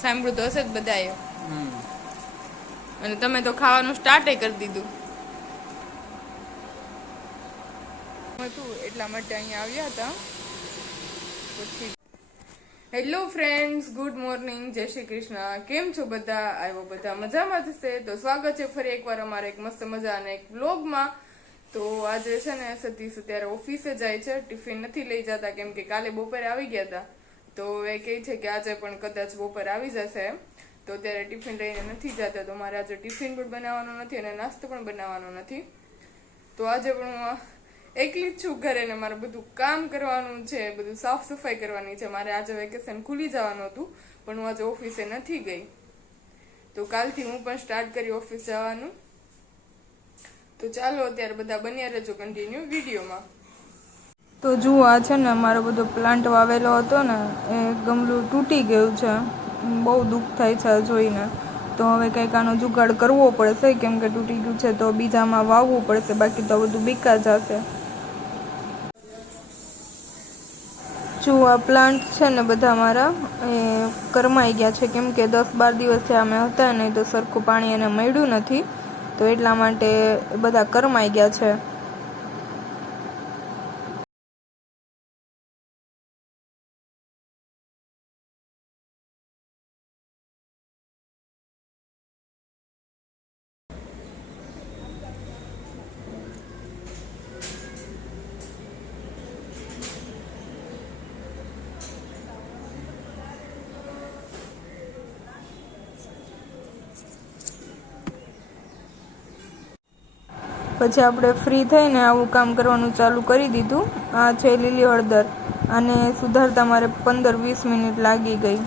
સાંભળ્યું તો હશે જ બધાએ. અને તમે તો ખાવાનું સ્ટાર્ટ કરી દીધું હતું એટલા માટે અહીંયા આવ્યા હતા. પછી હેલો ફ્રેન્ડ્સ, ગુડ મોર્નિંગ, જય શ્રી કૃષ્ણ. કેમ છો બધા? આવ્યો બધા મજામાં થશે તો સ્વાગત છે ફરી એકવાર અમારે એક મસ્ત મજાના એક વ્લોગમાં. તો આજે છે ને સતીશ અત્યારે ઓફિસે જાય છે, ટિફિન નથી લઈ જતા કેમ કે કાલે બપોરે આવી ગયા હતા. તો એ કહે છે કે આજે પણ કદાચ બપોરે આવી જશે એમ. તો અત્યારે ટિફિન લઈને નથી જતા. તો મારે આજે ટિફિન પણ બનાવવાનો નથી અને નાસ્તો પણ બનાવવાનો નથી. તો આજે પણ હું એકલી જ છું ઘરે ને મારે બધું કામ કરવાનું છે, બધું સાફ સફાઈ કરવાની છે. મારે આજે વેકેશન ખુલી જવાનું હતું પણ હું આજે ઓફિસે નથી ગઈ. તો કાલથી હું પણ સ્ટાર્ટ કરી ઓફિસ જવાનું. તો ચાલો અત્યારે બધા બન્યા રહેજો કન્ટિન્યુ વિડીયોમાં. તો જુઓ, આ છે ને મારો બધો પ્લાન્ટ વાવેલો હતો ને એ ગમલું તૂટી ગયું છે. બહુ દુઃખ થાય છે જોઈને. તો હવે કંઈક આનો જુગાડ કરવો પડશે કેમ કે તૂટી ગયું છે તો બીજામાં વાવવું પડશે, બાકી તો બધું બેકાર જશે. જો આ પ્લાન્ટ છે ને બધા મારા એ કરમાઈ ગયા છે કેમ કે 10-12 દિવસથી અમે હતા નહીં તો સરખું પાણી એને મળ્યું નથી. તો એટલા માટે બધા કરમાઈ ગયા છે. પછી આપણે ફ્રી થઈને આવું કામ કરવાનું ચાલુ કરી દીધું. આ છે લીલી હળદર, આને સુધારતા મારે 15-20 મિનિટ લાગી ગઈ.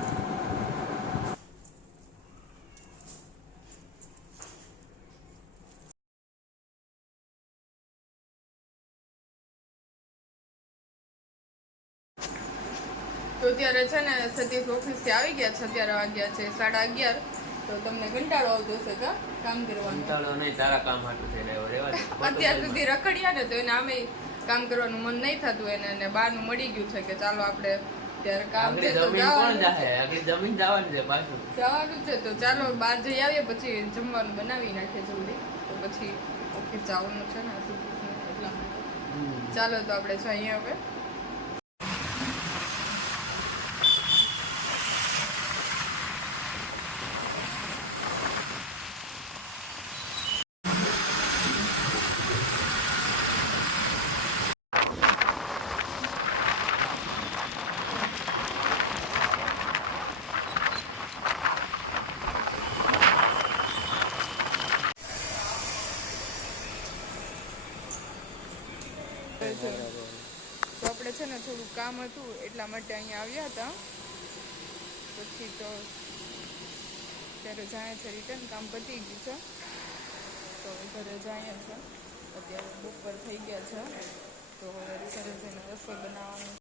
તો અત્યારે છે ને સતીશ ઓફિસથી આવી ગયા છે. અત્યારે વાગ્યા છે 11:30. તો તમને કંટાળો આવતો હશે કા કામ કરવાનો? કંટાળો નહીં, તારા કામ હાટું થઈ રહ્યો રેવા દે. અત્યાર સુધી રખડ્યા ને તો એને આમે કામ કરવાનું મન નહીં થતું એને, અને બહારનું મળી ગયું છે કે ચાલો આપણે ત્યારે કામ છે તો જમીન જવાનું છે, પાછું જવાનું છે તો ચાલો બહાર જઈ આવીએ પછી જમવાનું બનાવી નાખીએ જલ્દી. તો પછી ઓફિસ જવાનું છે ને એટલા માટે ચાલો તો આપણે જઈએ હવે. તો આપણે છે ને થોડું કામ હતું એટલા માટે અહીંયા આવ્યા હતા. પછી તો ત્યારે જાય છે રિટર્ન, કામ પતી ગયું છે તો ઘરે જાય છે. અત્યારે બપોર થઈ ગયા છે તો ઘરે જઈને રસોઈ બનાવવાનું.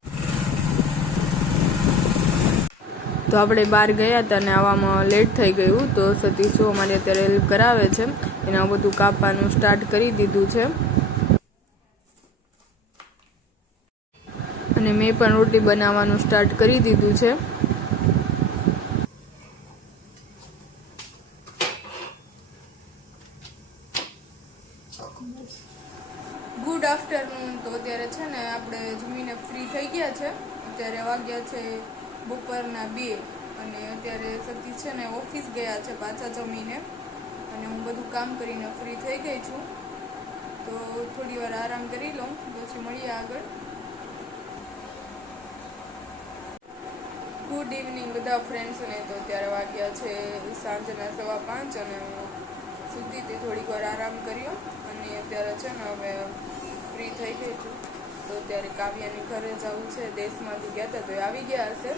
તો આપણે બહાર ગયા હતા ને આવવામાં લેટ થઈ ગયું. તો સતીશ જો અમારે અત્યારે હેલ્પ કરાવે છે, એને આ બધું કાપવાનું સ્ટાર્ટ કરી દીધું છે. અને મેં પણ રોટી બનાવવાનું સ્ટાર્ટ કરી દીધું છે. Good afternoon. તો અત્યારે છે ને આપણે જમીને ફ્રી થઈ ગયા છે. અત્યારે વાગ્યા છે બપોરના 2 અને અત્યારે સતીશ છે ને ઓફિસ ગયા છે પાછા જમીને, અને હું બધું કામ કરીને ફ્રી થઈ ગઈ છું. તો થોડી વાર આરામ કરી લઉં પછી મળીએ આગળ. ગુડ ઇવનિંગ બધા ફ્રેન્ડ્સને. તો અત્યારે વાગ્યા છે સાંજના 5:15 અને હું સુધી તે થોડીક વાર આરામ કર્યો અને અત્યારે છે ને હવે ફ્રી થઈ ગઈ છું. તો અત્યારે કાવ્યાની ઘરે જવું છે. દેશમાંથી ગયા હતા તો એ આવી ગયા હશે.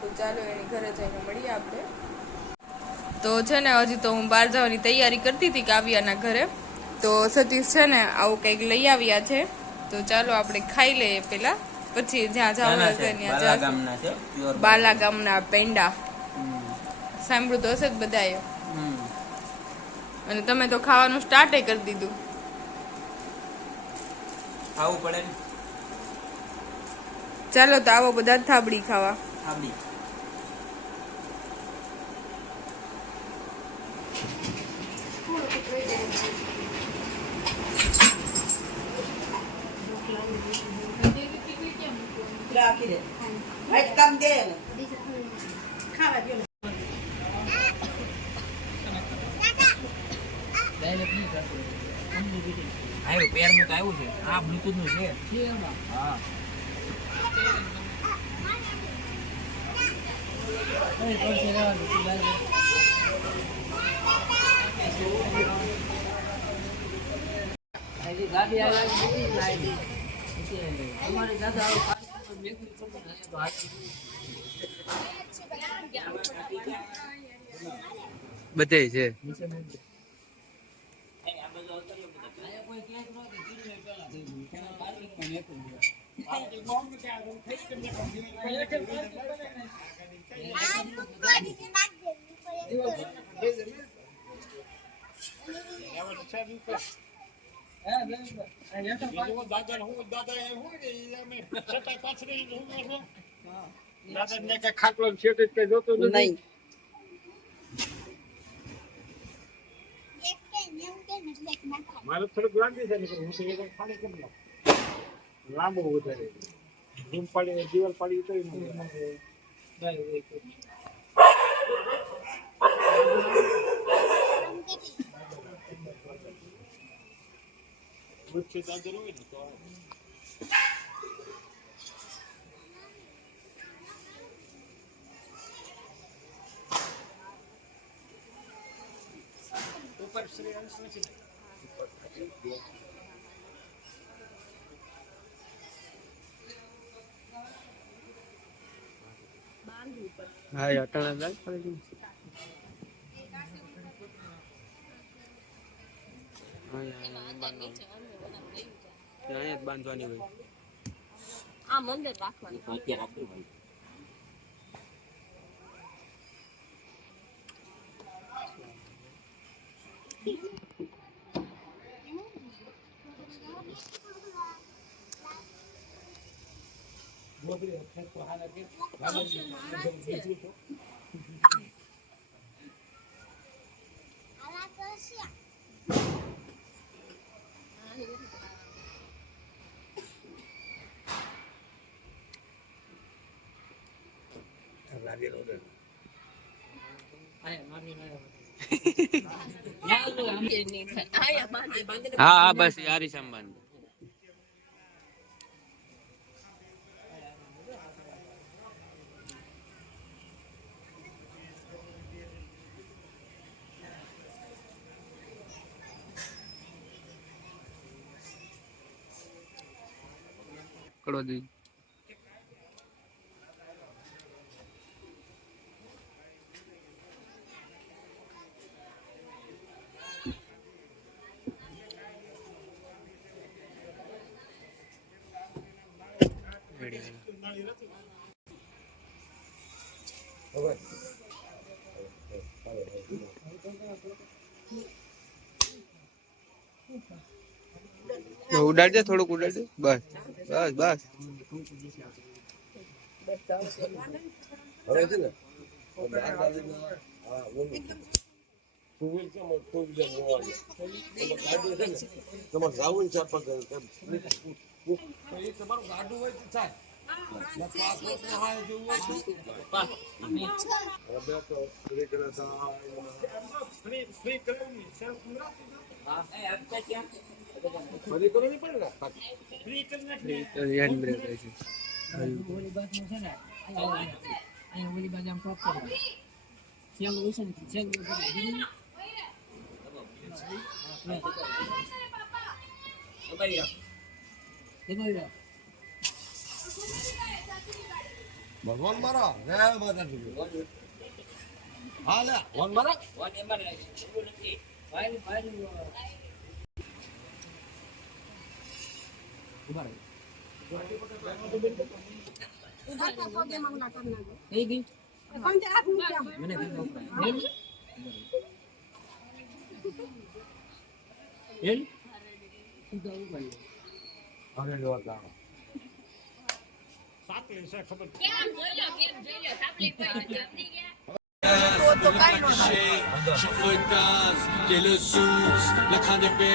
તો ચાલો એની ઘરે જઈને મળીએ આપણે. તો છે ને હજી તો હું બહાર જવાની તૈયારી કરતી હતી કાવ્યાના ઘરે. તો સતીશ છે ને આવું કંઈક લઈ આવ્યા છે. તો ચાલો આપણે ખાઈ લઈએ પેલા, પછી જ્યાં જવાનું હશે ત્યાં બાલા ગામના પેંડા. સાંભળ્યું તો હશે જ બધાએ. અને તમે તો ખાવાનું સ્ટાર્ટ કરી દીધું. ખાવું પડે ને. ચાલો તો આવો બધા થાબડી ખાવા. આબી રાખી દે ભાઈ કામ દે ને ખાવા દે આવ્યું પેરનું તો આવ્યું છે આ બ્લૂટૂથ નું છે હા ગાડી તમારે દાદા બધે છે ખાટલો શેટ કઈ જોતો નથી મારે થોડુંક લાંબી છે ને હું તો એક ખાલી કરી લઉં લાંબો વધારે ધૂમ પાડી દિવાલ પાડી ઉતરી વચ્ચે દાદર હોય ને તો ઉપર શ્રી અંશ નથી હા અટાણા જાય પડી અહીંયા જ બાંધવાની હોય આ મંદિર રાખવાનું હા હા બસ યારી સંબંધ કડો દી ઉડાડજે થોડુંક ઉડાડજે બસ બસ બસ હવે છે ને તમારે જાવું છે તમારું ગાડું હોય તો થાય ફરી કરો નહીં પડે હેન્ડ બ્રેક છે ભગવાન મારા જય માતાજી હા લે ભગવાન મારા અરે પાતળી છે ખબર કેમ જોઈ લો સાપલી પર જમની ગયા Chauffeurs, yellow suits, le khande pe.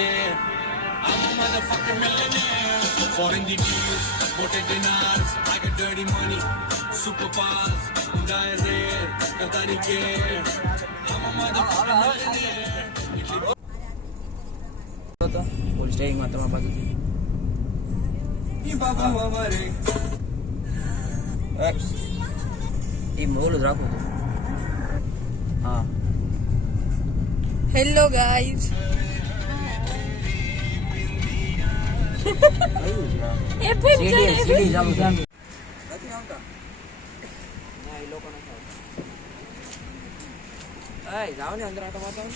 I'm a motherfucking millionaire. Foreign deals, imported dinars. I got dirty money, superpowers. Hyundai rare, Qatari care. I'm a motherfucking millionaire. તો ફૂલ સ્ટેરિંગમાં તમારા બાજુથી એ મોલ જ રાખું છું. હા હેલો ગાઈઝ, સીડી ચાલુ છે. નથી આવતા ના, એ લોકો નથી આવતા. એ જાઓ ને અંદર આટો મારતા.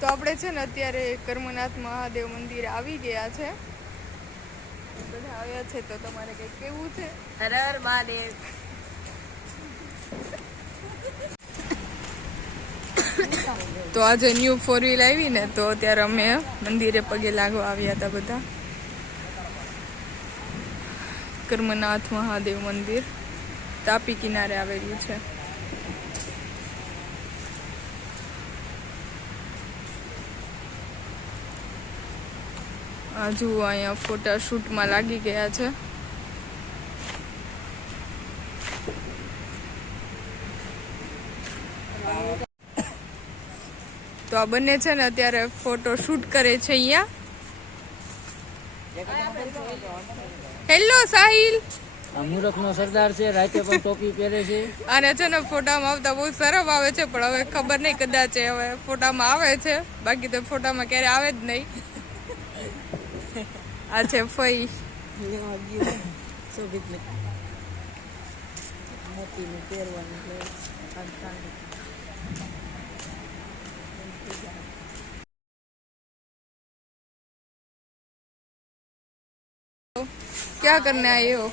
તો આપણે છે ને અત્યારે કર્મનાથ મહાદેવ મંદિર આવી ગયા છે. બધા આવ્યા છે, તો તમારે કંઈક કેવું છે? હર હર મહાદેવ. તો આજે ન્યૂ 4 વ્હીલ આવી ને, તો અત્યારે અમે મંદિરે પગે લાગવા આવ્યા હતા બધા. કર્મનાથ મહાદેવ મંદિર તાપી કિનારે આવેલું છે. આ જુઓ, અહીંયા ફોટા શૂટમાં લાગી ગયા છે. તો આ બંને છે ને અત્યારે ફોટો શૂટ કરે છે અહીંયા. હેલો સાહિલ. મૂરખ નો સરદાર છે, રાતે પણ ટોપી પહેરે છે. અને છે ને ફોટામાં આવતા બહુ શરમ આવે છે, પણ હવે ખબર નહીં, કદાચ હવે ફોટામાં આવે છે, બાકી તો ફોટામાં ક્યારે આવે જ નહીં. આ છે ફઈ. क्या करने आए हो?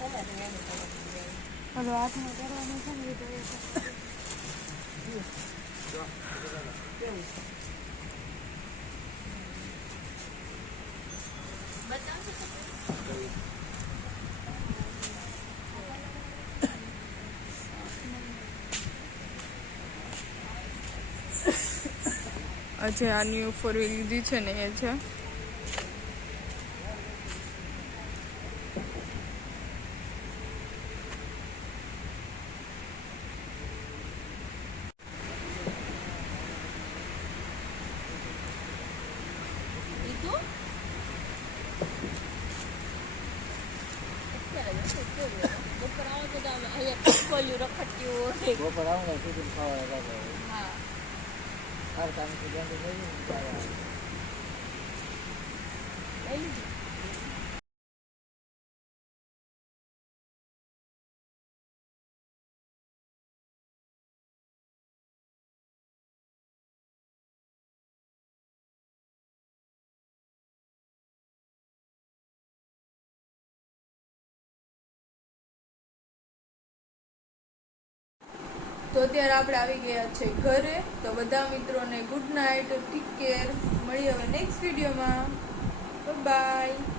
અચ્છા, આ ન્યૂ 4 વ્હીલ લીધી છે ને, એ છે. બપોર આવો તો અહીંયા ખોલ્યું રખડ્યું હોય. બપોર આવું ને ટિફિન ખાવા હર કામ થી જલ્દી લઈ લીધું. તો અત્યારે આપણે આવી ગયા છે ઘરે. તો બધા મિત્રોને ગુડ નાઇટ, ટેક કેર. મળીએ હવે નેક્સ્ટ વિડીયોમાં. બાય.